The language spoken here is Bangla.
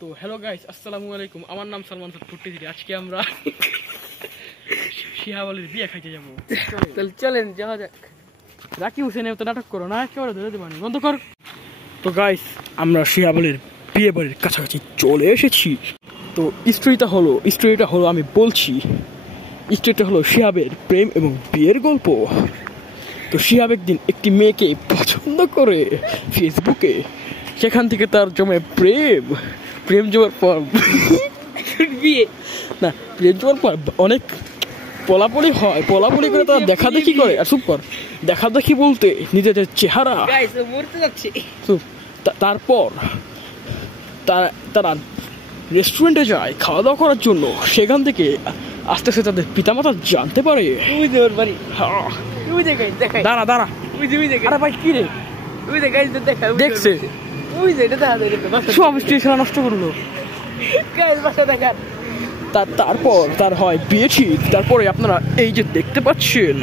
তো হ্যালো গাইস, আসসালামু আলাইকুম। আমার নাম সালমান ফুট্টিদি। আজকে আমরা শিহাব আলীর বিয়ে খাইতে যাবো। চলেন যাওয়া যাক। রাকিব হোসেন তো নাটক করো না, একেবারে ধরে দেবানি, বন্ধ কর। তো গাইস, আমরা শিহাব আলীর বিয়ে বাড়ির কাছাকাছি চলে এসেছি। তো স্টোরিটা হলো আমি বলছি। স্টোরিটা হলো শিহাবের প্রেম এবং বিয়ের গল্প। তো শিহাব একদিন একটি মেয়েকে পছন্দ করে ফেসবুকে, সেখান থেকে তার জমে প্রেম জমার পর বিয়ে না, প্রেম জমার পর অনেক পলাপলি হয়। পলাপলি করে তারা দেখাদেখি করে। আর চুপ কর, দেখাদেখি বলতে নিজেদের চেহারা। গাইস মরতে যাচ্ছে। তারপর তারা রেস্টুরেন্টে যায় খাওয়া দাওয়া করার জন্য। সেখান থেকে আস্তে আস্তে তাদের পিতামাতা জানতে পারে। ওই যে ওর বাড়ি, ওই যে গাইস দেখাই। দাঁড়া ওই যে আরে ভাই কি রে, ওই যে গাইস দেখা দেখছে ওই যে এটা দেখা যায় বাসা। সব স্টেশন নষ্ট করলো গাইস বাসা দেখা। তারপর তার হয় বিয়ে ঠিক। তারপরে আপনারা এই যে দেখতে পাচ্ছেন,